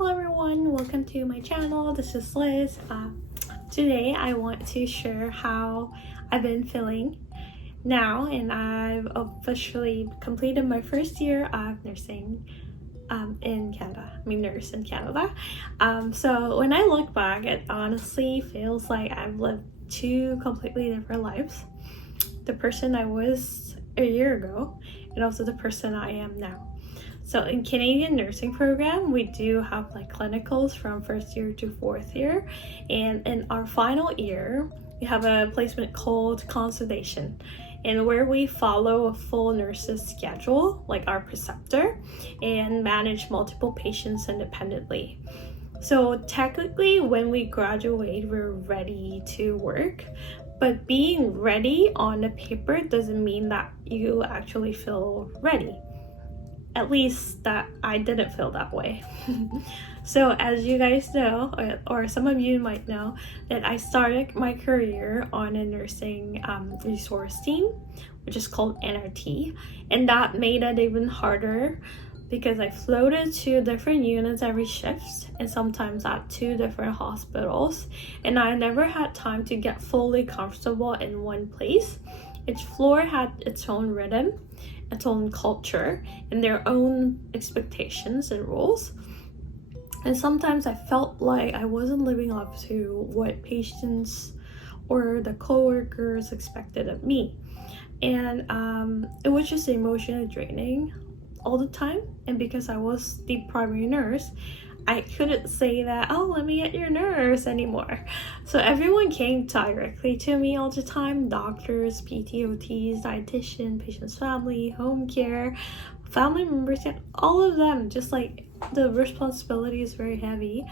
Hello everyone, welcome to my channel. This is Liz. Today I want to share how I've been feeling now, and I've officially completed my first year of nursing in Canada. Nurse in Canada. So when I look back, it honestly feels like I've lived two completely different lives. The person I was a year ago and also the person I am now. So in Canadian nursing program, we do have like clinicals from first year to fourth year, and in our final year we have a placement called consultation, and where we follow a full nurse's schedule like our preceptor and manage multiple patients independently. So technically when we graduate, we're ready to work, but being ready on the paper doesn't mean that you actually feel ready. At least that I didn't feel that way. So as you guys know, or some of you might know, that I started my career on a nursing resource team, which is called NRT, and that made it even harder because I floated to different units every shift, and sometimes at two different hospitals, and I never had time to get fully comfortable in one place. Each floor had its own rhythm, its own culture, and their own expectations and rules. And sometimes I felt like I wasn't living up to what patients or the coworkers expected of me. And it was just emotionally draining all the time. And because I was the primary nurse, I couldn't say that, oh, let me get your nurse anymore. So everyone came directly to me all the time. Doctors, PTOTs, dietitian, patient's family, home care, family members, and all of them. Just like the responsibility is very heavy.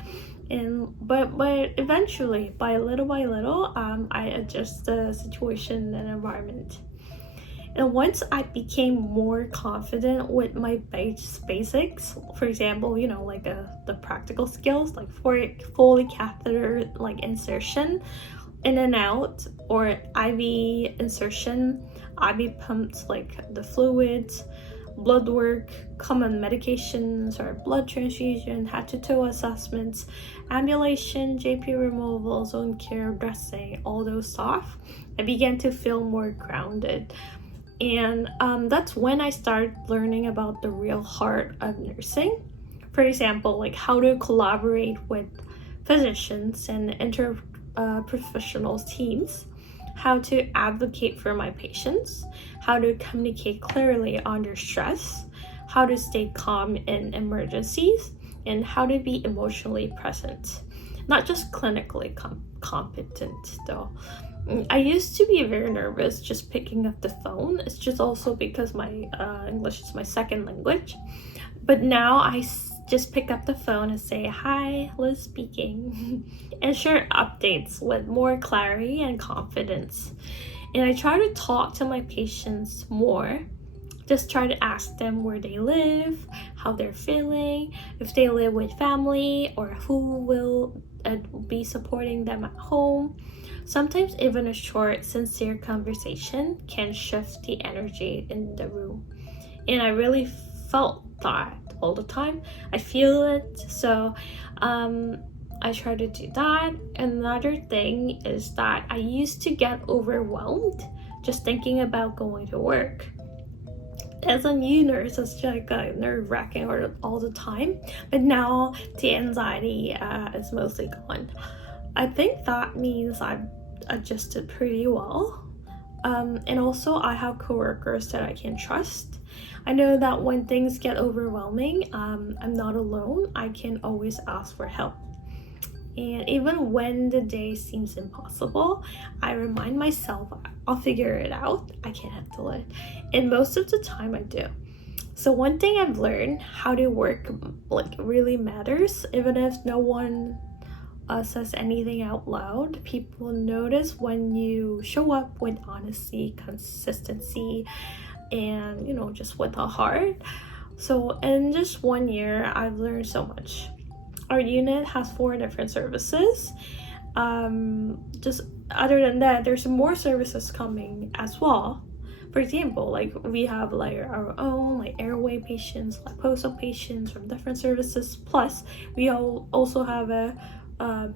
But eventually, by little, I adjust the situation and environment. And once I became more confident with my basics, for example, like the practical skills, like for Foley catheter like insertion in and out, or IV insertion, IV pumps like the fluids, blood work, common medications or blood transfusion, head-to-toe assessments, ambulation, JP removal, zone care, dressing, all those stuff, I began to feel more grounded. And that's when I started learning about the real heart of nursing. For example, like how to collaborate with physicians and interprofessional teams, how to advocate for my patients, how to communicate clearly under stress, how to stay calm in emergencies, and how to be emotionally present. Not just clinically competent though. I used to be very nervous just picking up the phone. It's just also because my English is my second language. But now I just pick up the phone and say, hi, Liz speaking, and share updates with more clarity and confidence. And I try to talk to my patients more. Just try to ask them where they live, how they're feeling, if they live with family, or who will be supporting them at home. Sometimes even a short, sincere conversation can shift the energy in the room. And I really felt that all the time. I feel it. So I try to do that. Another thing is that I used to get overwhelmed just thinking about going to work. As a new nurse, it's like nerve-wracking all the time. But now the anxiety is mostly gone. I think that means I've adjusted pretty well. And also I have coworkers that I can trust. I know that when things get overwhelming, I'm not alone. I can always ask for help. And even when the day seems impossible, I remind myself I'll figure it out. I can handle it. And most of the time I do. So one thing I've learned, how to work like really matters. Even if no one says anything out loud, people notice when you show up with honesty, consistency, and just with a heart. So in just 1 year, I've learned so much. Our unit has 4 different services. Just other than that, there's more services coming as well. For for example, like we have like our own like airway patients, liposuction patients from different services, plus we also have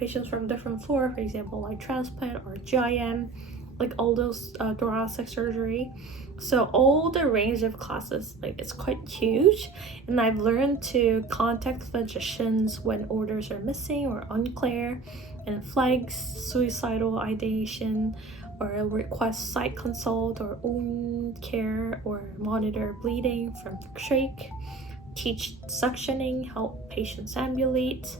patients from different floor, for example like transplant or GIM, like all those thoracic surgery. So all the range of classes, like it's quite huge, and I've learned to contact physicians when orders are missing or unclear, and flags suicidal ideation, or request site consult or wound care, or monitor bleeding from trach, teach suctioning, help patients ambulate,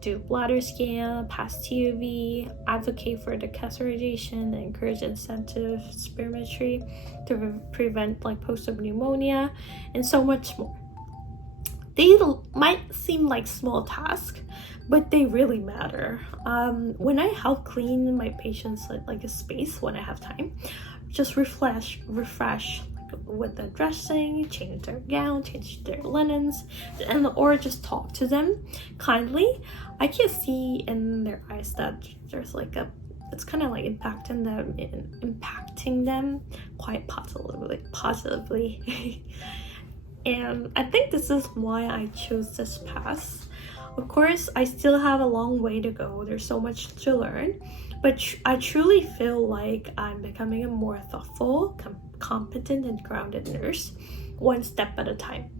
do bladder scan, pass TUV, advocate for the catheterization, encourage incentive spirometry to prevent like post-op pneumonia, and so much more. They might seem like small tasks, but they really matter. When I help clean my patients like a space when I have time, just refresh with the dressing, change their gown, change their linens, and or just talk to them kindly, I can see in their eyes that there's like it's kind of like impacting them quite positively. And I think this is why I chose this path. Of course, I still have a long way to go. There's so much to learn, but I truly feel like I'm becoming a more thoughtful, competent, and grounded nurse, one step at a time.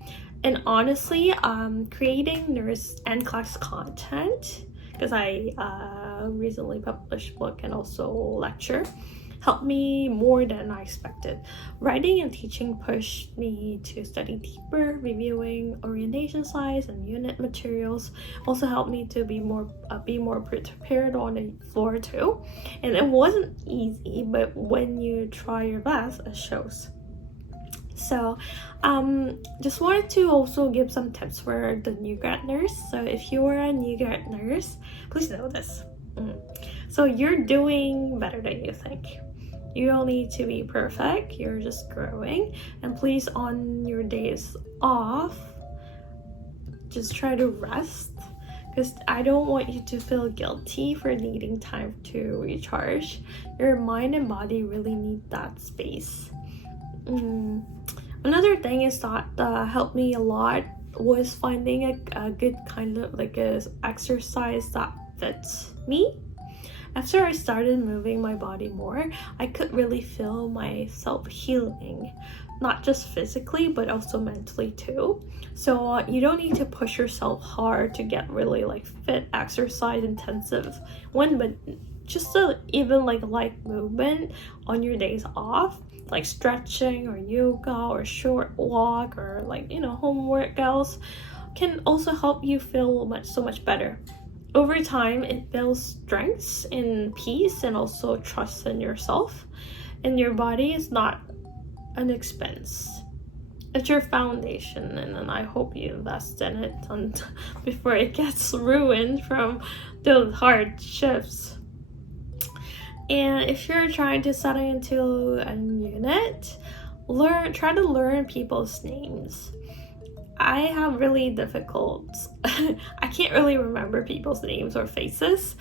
And honestly, creating nurse NCLEX content, because I recently published a book and also lecture, helped me more than I expected. Writing and teaching pushed me to study deeper, reviewing orientation slides and unit materials also helped me to be more prepared on the floor too. And it wasn't easy, but when you try your best, it shows. So just wanted to also give some tips for the new grad nurse. So if you are a new grad nurse, please know this. So you're doing better than you think. You don't need to be perfect, you're just growing. And please, on your days off, just try to rest, because I don't want you to feel guilty for needing time to recharge. Your mind and body really need that space. Another thing is that helped me a lot was finding a good kind of like a exercise that fits me. After I started moving my body more, I could really feel myself healing, not just physically, but also mentally too. So you don't need to push yourself hard to get really like fit, exercise intensive one, but just even like light movement on your days off, like stretching or yoga or short walk or like, home workouts, can also help you feel so much better. Over time, it builds strengths and peace and also trust in yourself. And your body is not an expense. It's your foundation, and then I hope you invest in it before it gets ruined from those hard shifts. And if you're trying to settle into a unit, try to learn people's names. I have really difficult, I can't really remember people's names or faces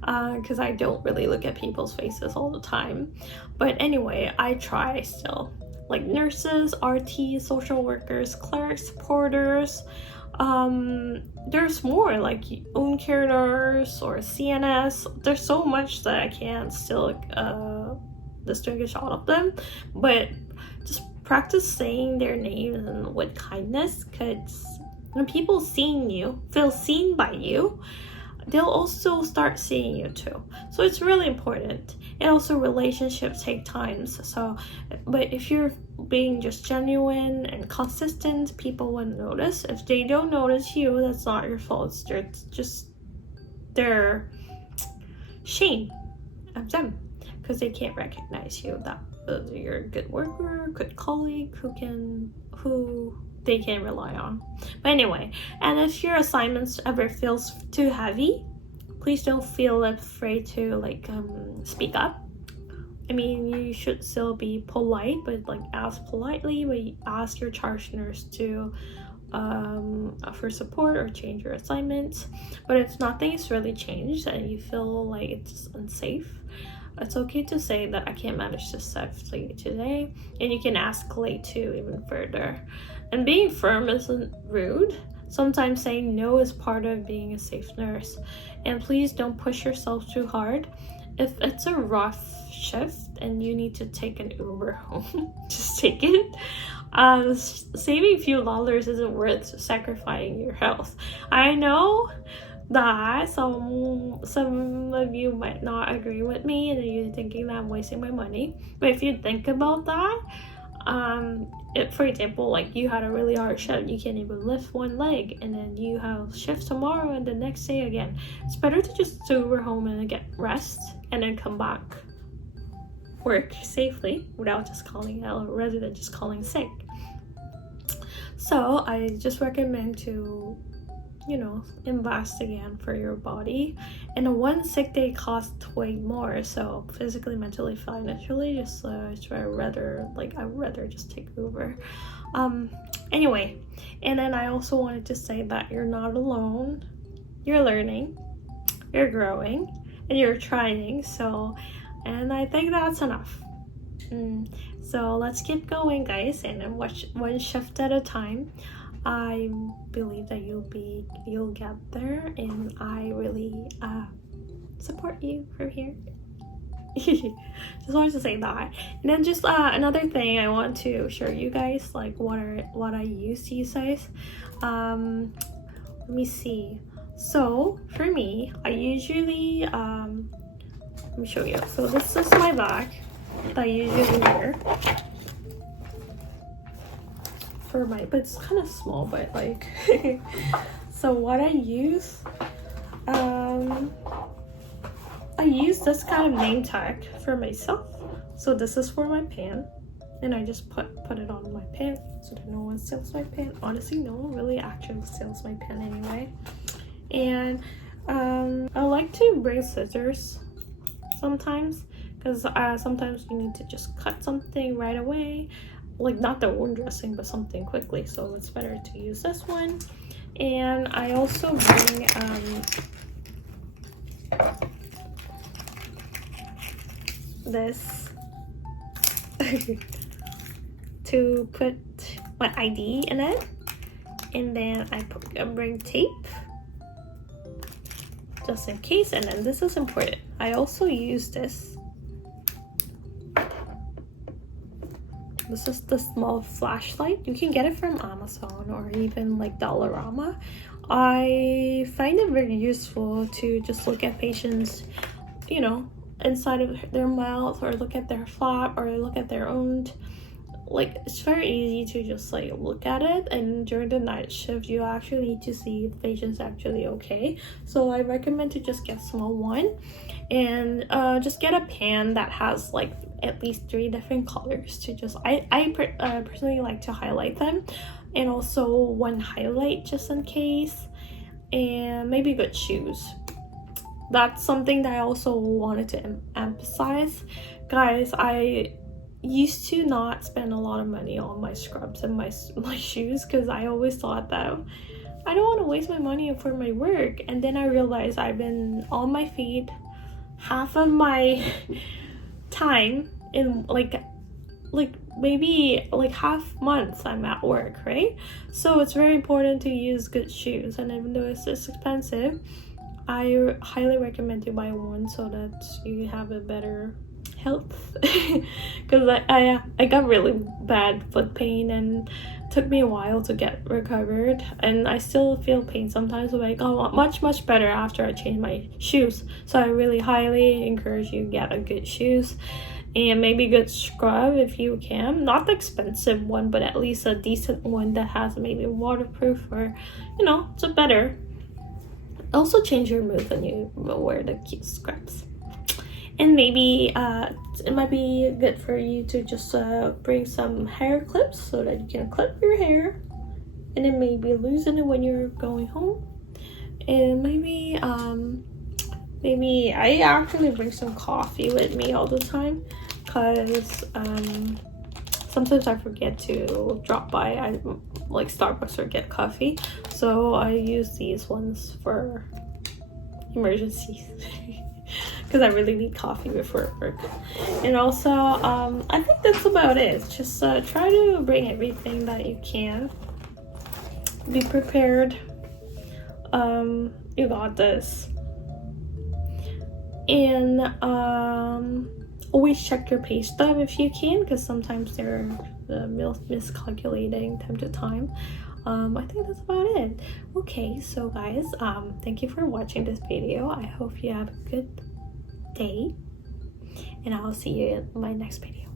because I don't really look at people's faces all the time. But anyway, I try still. Like nurses, RTs, social workers, clerks, porters. There's more like wound care nurse or CNS. There's so much that I can't still distinguish all of them. But just practice saying their names and with kindness, because when people seeing you, feel seen by you, they'll also start seeing you too. So it's really important. And also relationships take time. But if you're being just genuine and consistent, people will notice. If they don't notice you, that's not your fault. It's just their shame of them, because they can't recognize you that you're a good worker, good colleague who they can rely on. But anyway, and if your assignments ever feels too heavy, please don't feel afraid to speak up. I mean, you should still be polite, but ask politely. But ask your charge nurse to for support or change your assignments. But if nothing is really changed and you feel like it's unsafe, It's okay to say that I can't manage this safely today, and you can escalate too even further. And being firm isn't rude. Sometimes saying no is part of being a safe nurse. And please don't push yourself too hard. If it's a rough shift and you need to take an Uber home, just take it. Saving a few dollars isn't worth sacrificing your health. I know that some of you might not agree with me and you're thinking that I'm wasting my money. But if you think about that, for example, like you had a really hard shift, you can't even lift one leg, and then you have shift tomorrow and the next day again. It's better to just Uber home and get rest and then come back work safely without just calling out, rather than just calling sick. So I just recommend to, you know, invest again for your body. And a one sick day costs way more, so physically, mentally, financially, just I'd rather just take Uber. Anyway, and then I also wanted to say that you're not alone. You're learning, you're growing, and you're trying. So, and I think that's enough. So let's keep going, guys, and then watch one shift at a time. I believe that you'll get there, and I really support you from here. Just wanted to say that. And then just another thing I want to show you guys, like what I use these days. Let me see. So for me, I usually let me show you. So this is my bag that I usually wear. But it's kind of small, but like so what I use, I use this kind of name tag for myself. So this is for my pen, and I just put it on my pen so that no one steals my pen. Honestly, no one really actually steals my pen anyway. And I like to bring scissors sometimes, because sometimes you need to just cut something right away, like not the wound dressing but something quickly, so it's better to use this one. And I also bring this to put my ID in it, and then I bring tape just in case. And then this is important, I also use this. This is the small flashlight. You can get it from Amazon or even like Dollarama. I find it very useful to just look at patients, you know, inside of their mouth, or look at their flap, or look at their own. Like, it's very easy to just like look at it, and during the night shift you actually need to see if the patient's actually okay. So I recommend to just get a small one, and just get a pen that has like at least 3 different colors to just I personally like to highlight them, and also one highlight just in case, and maybe good shoes. That's something that I also wanted to emphasize, guys. I used to not spend a lot of money on my scrubs and my shoes, because I always thought that I don't want to waste my money for my work. And then I realized I've been on my feet half of my time in like maybe like half months I'm at work, right? So it's very important to use good shoes, and even though it's expensive, I highly recommend you buy one so that you have a better health. Because I got really bad foot pain, and it took me a while to get recovered, and I still feel pain sometimes, but I got much better after I changed my shoes. So I really highly encourage you to get a good shoes, and maybe good scrub if you can. Not the expensive one, but at least a decent one that has maybe waterproof, or you know, it's a better. Also change your mood when you wear the cute scrubs. And maybe it might be good for you to just bring some hair clips so that you can clip your hair, and then maybe loosen it when you're going home. And maybe I actually bring some coffee with me all the time, because sometimes I forget to drop by like Starbucks or get coffee, so I use these ones for emergencies. because I really need coffee before work. And also, I think that's about it. Just try to bring everything that you can. Be prepared. You got this. And always check your pay stub if you can, because sometimes they're miscalculating time to time. I think that's about it. Okay, so guys, thank you for watching this video. I hope you have a good day, and I'll see you in my next video.